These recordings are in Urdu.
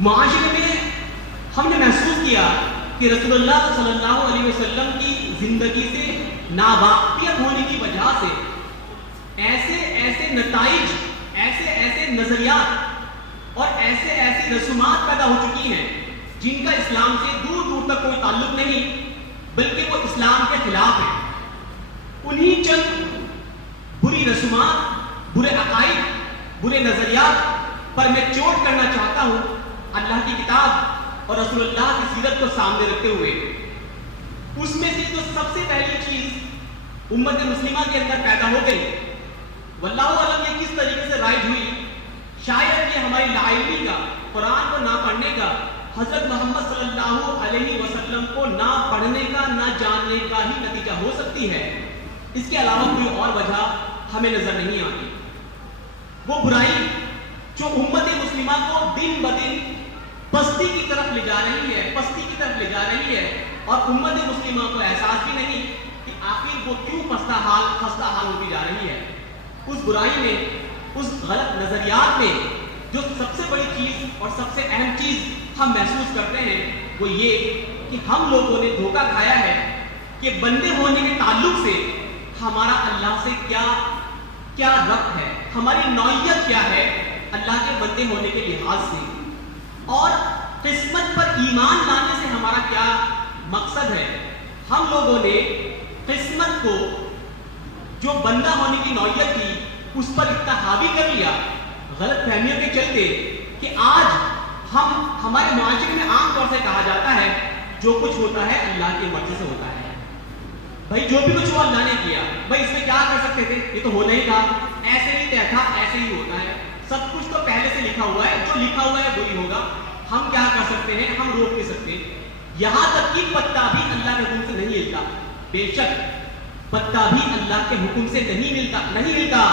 معاشرے میں ہم نے محسوس کیا کہ رسول اللہ صلی اللہ علیہ وسلم کی زندگی سے ناواقفیت ہونے کی وجہ سے ایسے ایسے نتائج، ایسے ایسے نظریات اور ایسے ایسی رسومات پیدا ہو چکی ہیں جن کا اسلام سے دور دور تک کوئی تعلق نہیں، بلکہ وہ اسلام کے خلاف ہے۔ انہی چند بری رسومات، برے عقائد، برے نظریات پر میں چوٹ کرنا چاہتا ہوں، اللہ کی کتاب اور رسول اللہ کی سیرت کو سامنے رکھتے ہوئے۔ اس میں سے جو سب سے پہلی چیز امت مسلمہ کے اندر پیدا ہو گئی، واللہ اعلم یہ کس طریقے سے رائج ہوئی، شاید یہ ہماری لاعلمی کا، قرآن کو نہ پڑھنے کا، حضرت محمد صلی اللہ علیہ وسلم کو نہ پڑھنے کا، نہ جاننے کا ہی نتیجہ ہو سکتی ہے۔ اس کے علاوہ کوئی اور وجہ ہمیں نظر نہیں آتی۔ وہ برائی جو امت مسلمہ کو دن بدن پستی کی طرف لے جا رہی ہے، پستی کی طرف لے جا رہی ہے، اور امت مسلمہ کو احساس بھی نہیں کہ آخر وہ کیوں خستہ حال ہوتی جا رہی ہے۔ اس برائی میں، اس غلط نظریات میں جو سب سے بڑی چیز اور سب سے اہم چیز ہم محسوس کرتے ہیں وہ یہ کہ ہم لوگوں نے دھوکہ کھایا ہے کہ بندے ہونے کے تعلق سے ہمارا اللہ سے کیا ربط ہے، ہماری نوعیت کیا ہے اللہ کے بندے ہونے کے لحاظ سے، اور قسمت پر ایمان لانے سے ہمارا کیا مقصد ہے۔ ہم لوگوں نے قسمت کو جو بندہ ہونے کی نوعیت تھی اس پر اتنا حاوی کر لیا غلط فہمیوں کے چلتے کہ آج ہمارے معاشرے میں عام طور سے کہا جاتا ہے جو کچھ ہوتا ہے اللہ کی مرضی سے ہوتا ہے۔ بھائی جو بھی کچھ وہ اللہ نے کیا، بھائی اس میں کیا کر سکتے تھے، یہ تو ہونا ہی تھا، ایسے ہی طے تھا، ایسے ہی ہوتا ہے، سب کچھ تو پہلے سے لکھا ہوا ہے، جو لکھا ہوا ہے وہی ہوگا، ہم کیا کر سکتے ہیں، ہم روک نہیں سکتے۔ یہاں تک کہ پتا بھی اللہ کے حکم سے نہیں ملتا، بے شک پتا بھی اللہ کے حکم سے نہیں ملتا،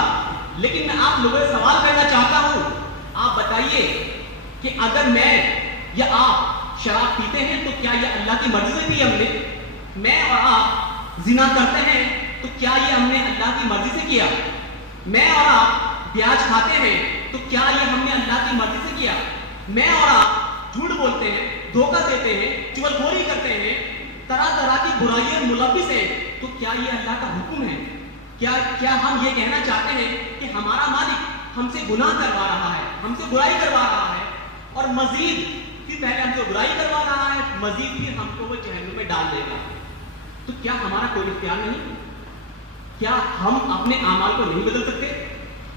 لیکن میں آپ لوگوں سے سوال کرنا چاہتا ہوں، آپ بتائیے کہ اگر میں یا آپ شراب پیتے ہیں تو کیا یہ اللہ کی مرضی سے پی ہم نے؟ میں اور آپ زنا کرتے ہیں تو کیا یہ ہم نے اللہ کی مرضی سے کیا؟ میں اور آپ بیاج کھاتے ہیں تو کیا یہ ہم نے اللہ کی مرضی سے کیا؟ میں اور آپ جھوٹ بولتے ہیں، دھوکہ دیتے ہیں، چغل خوری کرتے ہیں، طرح طرح کی برائیوں ملوث ہیں، تو کیا یہ اللہ کا حکم ہے؟ کیا ہم یہ کہنا چاہتے ہیں کہ ہمارا مالک ہم سے گناہ کروا رہا ہے، ہم سے برائی کروا رہا ہے، اور مزید پھر پہلے ہم سے برائی کروا رہا ہے، مزید پھر ہم کو وہ جہنم میں ڈال دے گا؟ تو کیا ہمارا کوئی اختیار نہیں؟ کیا ہم اپنے اعمال کو نہیں بدل سکتے؟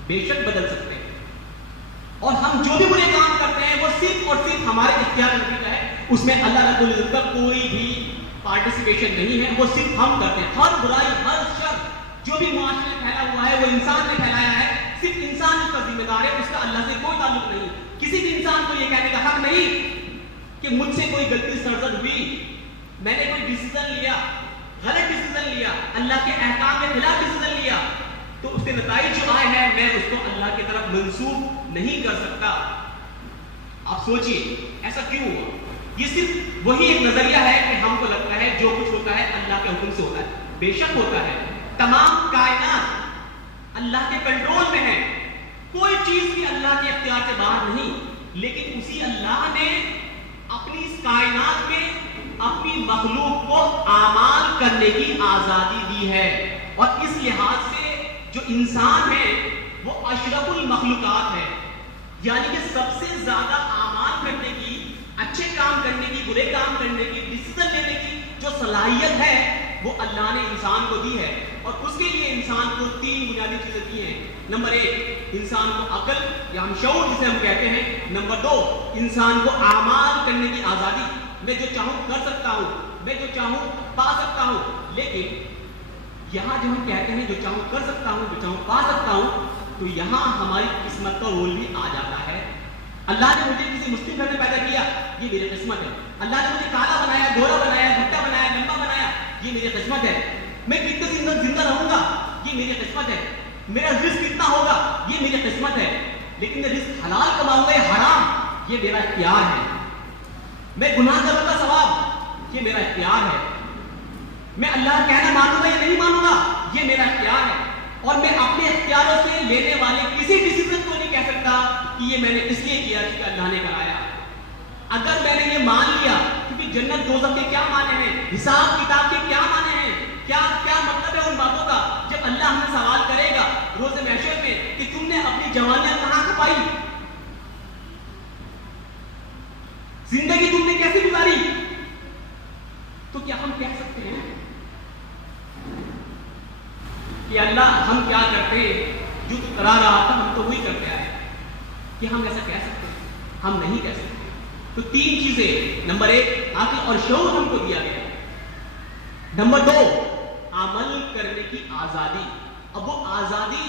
بے شک بدل سکتے ہیں، اور ہم جو بھی برے کام کرتے ہیں وہ صرف اور صرف ہمارے اختیار میں ہے، اس میں اللہ رب العزت کا کوئی بھی پارٹیسپیشن نہیں ہے، وہ صرف ہم کرتے ہیں۔ ہر برائی، ہر شر جو بھی معاشرے میں پھیلا ہوا ہے وہ انسان نے پھیلایا ہے، صرف انسان اس کا ذمہ دار ہے، اس کا اللہ سے کوئی تعلق نہیں۔ کسی بھی انسان کو یہ کہنے کا حق نہیں کہ مجھ سے کوئی غلطی سرزد ہوئی، میں نے کوئی ڈیسیزن لیا، غلط ڈیسیزن لیا، اللہ کے احکام کے خلاف ڈیسیزن لیا، تو اس کے نتائج جو آئے ہیں میں اس کو اللہ کی طرف منسوب نہیں کر سکتا۔ آپ سوچئے ایسا کیوں ہوا؟ یہ صرف وہی ایک نظریہ ہے کہ ہم کو لگتا ہے جو کچھ ہوتا ہے اللہ کے حکم سے ہوتا ہے، بے شک ہوتا ہے۔ تمام کائنات اللہ کے کنٹرول میں ہے، کوئی چیز بھی اللہ کے اختیار سے باہر نہیں، لیکن اسی اللہ نے اپنی اس کائنات میں اپنی مخلوق کو اعمال کرنے کی آزادی دی ہے، اور اس لحاظ سے جو انسان ہے وہ اشرف المخلوقات ہے، یعنی کہ سب سے زیادہ اعمال کرنے کی، اچھے کام کرنے کی، برے کام کرنے کی، ڈیسیزن لینے کی جو صلاحیت ہے وہ اللہ نے انسان کو دی ہے، اور اس کے لیے انسان کو 3 بنیادی چیزیں دی ہیں۔ نمبر 1 انسان کو عقل یا ہم شعور جسے ہم کہتے ہیں، نمبر 2 انسان کو اعمال کرنے کی آزادی، میں جو چاہوں کر سکتا ہوں، میں جو چاہوں پا سکتا ہوں۔ لیکن یہاں جو ہم کہتے ہیں جو چاہوں کر سکتا ہوں، جو چاہوں پا سکتا ہوں، تو یہاں ہماری قسمت کا رول بھی آ جاتا ہے۔ اللہ نے مجھے کسی مسلم گھر میں پیدا کیا، یہ میری قسمت ہے۔ اللہ نے مجھے کالا بنایا، گورا بنایا، بھٹا بنایا، لمبا بنایا، یہ میری قسمت ہے۔ میں کتنے زندہ رہوں گا، یہ میری قسمت ہے۔ میرا رزق کتنا ہوگا، یہ میری قسمت ہے۔ لیکن میں رزق حلال کماؤں گا یا حرام، یہ میرا اختیار ہے۔ میں گناہ کروں گا ثواب، یہ میرا اختیار ہے۔ میں اللہ کہنا مانوں گا یا نہیں مانوں گا، یہ میرا اختیار ہے۔ اور میں اپنے اختیاروں سے لینے والے کسی ڈیسیزن کو نہیں کہہ سکتا کہ یہ میں نے اس لیے کیا کہ اللہ نے کرایا۔ مان لیا, کیونکہ جنت دوزخ کے کیا معنی ہیں, حساب کتاب کے کیا معنی ہیں, کیا مطلب ہے ان باتوں کا. جب اللہ ہم سے سوال کرے گا روز محشر میں کہ تم نے اپنی جوانیاں کہاں کھپائی, زندگی تم نے کیسے گزاری, تو کیا ہم کہہ سکتے ہیں کہ اللہ ہم کیا کرتے ہیں, جو تو کرا رہا تھا ہم تو وہی کرتے آئے, کہ ہم ایسا کہہ سکتے ہیں؟ ہم نہیں کہہ سکتے. تو 3 چیزیں, نمبر 1 عقل اور شعور ہم کو دیا گیا, نمبر 2 عمل کرنے کی آزادی. اب وہ آزادی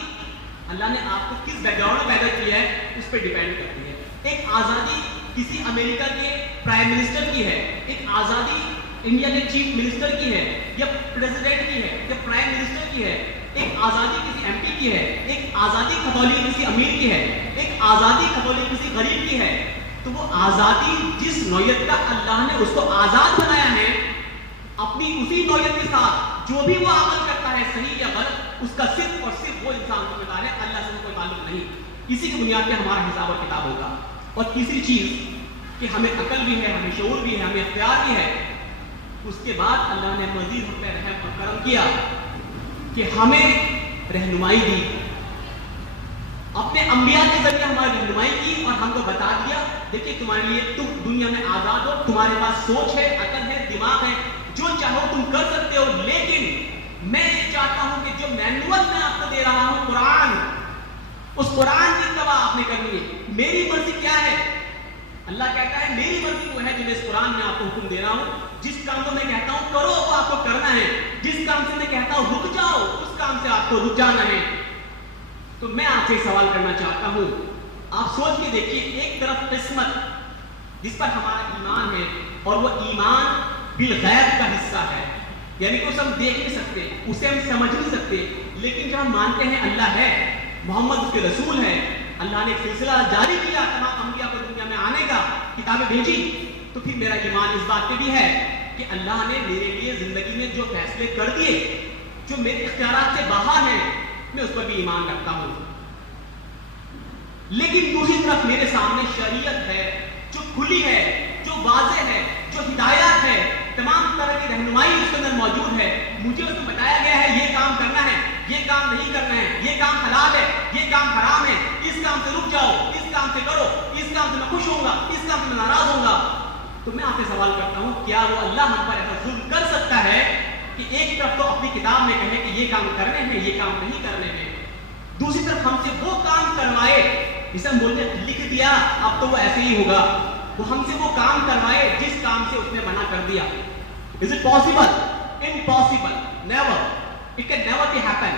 اللہ نے آپ کو کس بیک گراؤنڈ میں پیدا کیا ہے اس پہ ڈیپینڈ کرتی ہے. ایک آزادی کسی امریکہ کے پرائم منسٹر کی ہے, ایک آزادی انڈیا کے چیف منسٹر کی ہے یا پریزیڈنٹ کی ہے یا پرائم منسٹر کی ہے, ایک آزادی کسی ایم پی کی ہے, ایک آزادی کھتولی کسی امیر کی ہے, ایک آزادی کھتولی کسی غریب کی ہے. تو وہ آزادی جس نوعیت کا اللہ نے اس کو آزاد بنایا ہے, اپنی اسی نوعیت کے ساتھ جو بھی وہ عمل کرتا ہے صحیح یا غلط, اس کا صرف اور صرف وہ انسان ذمہ دار ہے, اللہ سے کوئی تعلق نہیں. اسی کی بنیاد پہ ہمارا حساب اور کتاب ہوگا. اور تیسری چیز کہ ہمیں عقل بھی ہے, ہمیں شعور بھی ہے, ہمیں اختیار بھی ہے. اس کے بعد اللہ نے مزید ہم پہ رحم اور کرم کیا کہ ہمیں رہنمائی دی, اپنے انبیاء کے ذریعے ہماری رہنمائی کی اور ہم کو بتا دیا دیکھیں تمہارے لیے, تم دنیا میں آزاد ہو, تمہارے پاس سوچ ہے, عقل ہے, دماغ ہے, جو چاہو تم کر سکتے ہو, لیکن میں یہ چاہتا ہوں کہ جو مینول میں آپ کو دے رہا ہوں قرآن, اس قرآن کی اتباع آپ نے کرنی ہے. میری مرضی کیا ہے, اللہ کہتا ہے میری مرضی وہ ہے جو میں اس قرآن میں آپ کو حکم دے رہا ہوں. جس کام کو میں کہتا ہوں کرو وہ آپ کو کرنا ہے, جس کام سے میں کہتا ہوں رک جاؤ اس کام سے آپ کو رک جانا ہے. تو میں آپ سے سوال کرنا چاہتا ہوں, آپ سوچ کے دیکھیے, ایک طرف قسمت جس پر ہمارا ایمان ہے اور وہ ایمان بالغیب کا حصہ ہے, یعنی کہ اسے ہم دیکھ نہیں سکتے, اسے ہم سمجھ نہیں سکتے, لیکن جب ہم مانتے ہیں اللہ ہے, محمد اس کے رسول ہے, اللہ نے ایک سلسلہ جاری کیا تمام انبیاء کو دنیا میں آنے کا, کتابیں بھیجی, تو پھر میرا ایمان اس بات پہ بھی ہے کہ اللہ نے میرے لیے زندگی میں جو فیصلے کر دیے جو میرے اختیارات سے باہر ہیں, میں اس پر بھی ایمان رکھتا ہوں. لیکن دوسری طرف میرے سامنے شریعت ہے جو کھلی ہے, جو واضح ہے, جو ہدایات ہے, تمام طرح کی رہنمائی اس کے اندر موجود ہے. مجھے اس میں بتایا گیا ہے یہ کام کرنا ہے, یہ کام نہیں کرنا ہے, یہ کام حلال ہے, یہ کام حرام ہے, اس کام سے رک جاؤ, اس کام سے کرو, اس کام سے میں خوش ہوں گا, اس کام سے میں ناراض ہوں گا. تو میں آپ سے سوال کرتا ہوں, کیا وہ اللہ ہم پر ایسا ظلم کر سکتا ہے کہ ایک طرف تو اپنی کتاب میں کہے کہ یہ کام کرنے ہیں, یہ کام نہیں کرنے ہیں, دوسری طرف ہم سے وہ کام کروائے جسے ہم بولتے ہیں لکھ دیا اب تو وہ ایسے ہی ہوگا, وہ ہم سے وہ کام کروائے جس کام سے اس نے منع کر دیا. Is it possible? Impossible. Never. It can never be happen.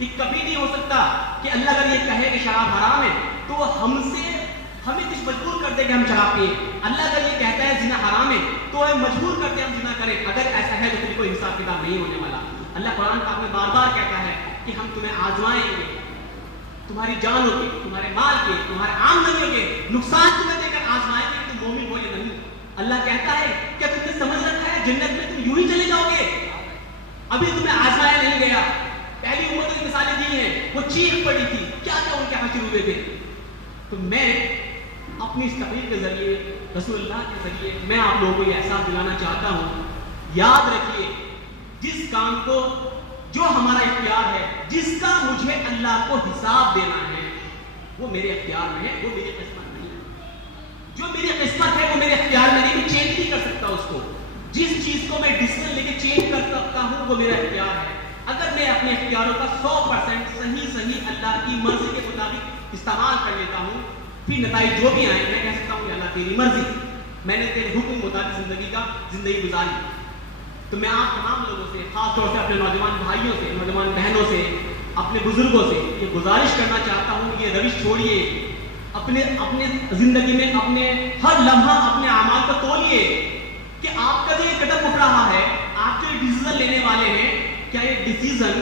یہ کبھی نہیں ہو سکتا کہ اللہ اگر یہ کہے کہ شراب حرام ہے تو وہ ہمیں کچھ مجبور کر دے کہ ہم شراب پیے. اللہ اگر یہ کہتا ہے زنا حرام ہے تو ہمیں مجبور کر دے ہم زنا کریں. اگر ایسا ہے تو پھر کوئی حساب کتاب نہیں ہونے والا. اللہ قرآن پاک میں بار بار کہتا ہے کہ ہم تمہیں آزمائیں گے, تمہاری جانوں کے, تمہارے مال کے, تمہارے آمدنیوں کے نقصان تمہیں دے کر آزمائیں گے کہ تم مومن ہو یا نہیں. اللہ کہتا ہے کیا تم نے سمجھ رکھا ہے جنت میں تم یوں ہی چلے جاؤ گے, ابھی تمہیں آزمایا نہیں گیا. پہلی امت کی مثالیں دی ہیں, وہ چیخ پڑی تھی, کیا کیا ان کے حشر ہوئے تھے. تو میں اپنی اس تقریر کے ذریعے, رسول اللہ کے ذریعے میں آپ لوگوں کو یہ احساس دلانا چاہتا ہوں, یاد رکھیے جس کام کو جو ہمارا اختیار ہے, جس کا مجھے اللہ کو حساب دینا ہے, وہ میرے اختیار میں ہے, وہ میری قسمت نہیں ہے. جو میری قسمت ہے وہ میرے اختیار میں نہیں, میں چینج نہیں کر سکتا اس کو. جس چیز کو میں ڈیسیژن لے کے چینج کر سکتا ہوں وہ میرا اختیار ہے. اگر میں اپنے اختیاروں کا 100% صحیح اللہ کی مرضی کے مطابق استعمال کر لیتا ہوں, پھر نتائج جو بھی آئیں میں کہہ سکتا ہوں کہ اللہ تیری مرضی, میں نے تیرے حکم مطابق زندگی گزاری. تو میں آپ تمام لوگوں سے, خاص طور سے اپنے نوجوان بھائیوں سے, نوجوان بہنوں سے, اپنے بزرگوں سے یہ گزارش کرنا چاہتا ہوں, یہ روش چھوڑیے, اپنے زندگی میں اپنے ہر لمحہ اپنے اعمال کو تولیے کہ آپ کا جو یہ قدم اٹھ رہا ہے, آپ جو ڈیسیژن لینے والے ہیں, کیا یہ ڈیسیژن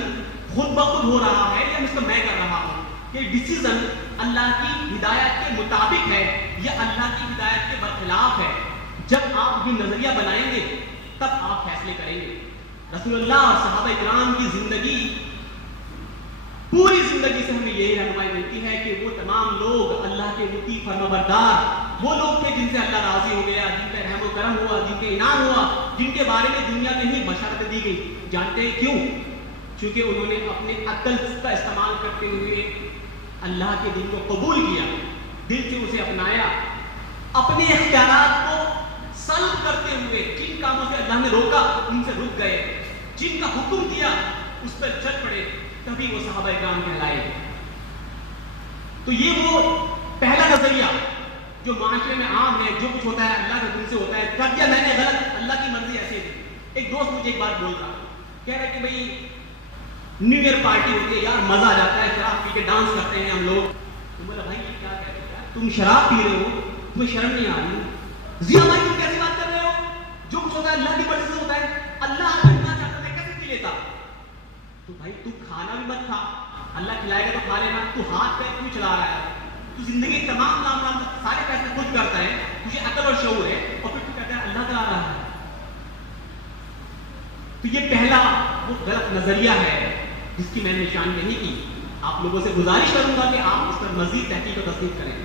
خود بخود ہو رہا ہے یا اس کو میں کر رہا ہوں. یہ ڈیسیژن اللہ کی ہدایت کے مطابق ہے یا اللہ کی ہدایت کے برخلاف ہے. جب آپ یہ نظریہ بنائیں گے تب آپ فیصلے کریں گے. رسول اللہ اور صحابہ کرام کی زندگی, پوری زندگی سے ہمیں یہی رہنمائی ملتی ہے کہ وہ تمام لوگ اللہ کے مطیع فرمانبردار وہ لوگ تھے جن سے اللہ راضی ہو گیا, جن پہ رحم و کرم ہوا, جن کے انعام ہوا, جن کے بارے میں دنیا میں ہی بشارت دی گئی. جانتے ہیں کیوں؟ چونکہ انہوں نے اپنے عقل کا استعمال کرتے ہوئے اللہ کے دین کو قبول کیا, دل سے اسے اپنایا, اپنے اختیارات کو سلب کرتے ہوئے جن کاموں سے اللہ نے روکا ان سے رک گئے, جن کا حکم کیا اس پر چل پڑے, تبھی وہ صحابہ کرام کہلائے. تو یہ وہ پہلا نظریہ جو معاشرے میں عام ہے, جو کچھ ہوتا ہے اللہ کے دل سے ہوتا ہے, کر دیا میں نے غلط, اللہ کی مرضی ایسے ہے. ایک دوست مجھے ایک بات بول رہا, کہہ رہا ہے کہ بھئی نیو ایئر پارٹی ہوتی ہے یار, مزہ آ جاتا ہے, شراب پی کے ڈانس کرتے ہیں ہم لوگ. تو بولا بھائی یہ کیا کہہ رہے ہو, تم شراب پی رہے ہو, تمہیں شرم نہیں آ رہی؟ ضیا بھائی تم کیسی بات کر رہے ہو, جو کچھ ہوتا ہے اللہ کی مرضی سے ہوتا ہے, اللہ کرنا چاہتا ہے کیسے پی لیتا؟ تو بھائی تو کھانا بھی مت کھا, اللہ کھلائے گا تو کھا لینا, تو ہاتھ پیر کیوں چلا رہا ہے؟ تو زندگی تمام کام سارے فیصلے خود کرتا ہے, تجھے عقل اور شعور ہے, اور پھر تو کہتا ہے اللہ کرا رہا ہے. تو یہ پہلا وہ غلط نظریہ ہے جس کی میں نے نشاندہی کی. آپ لوگوں سے گزارش کروں گا کہ آپ اس پر مزید تحقیق و تصدیق کریں.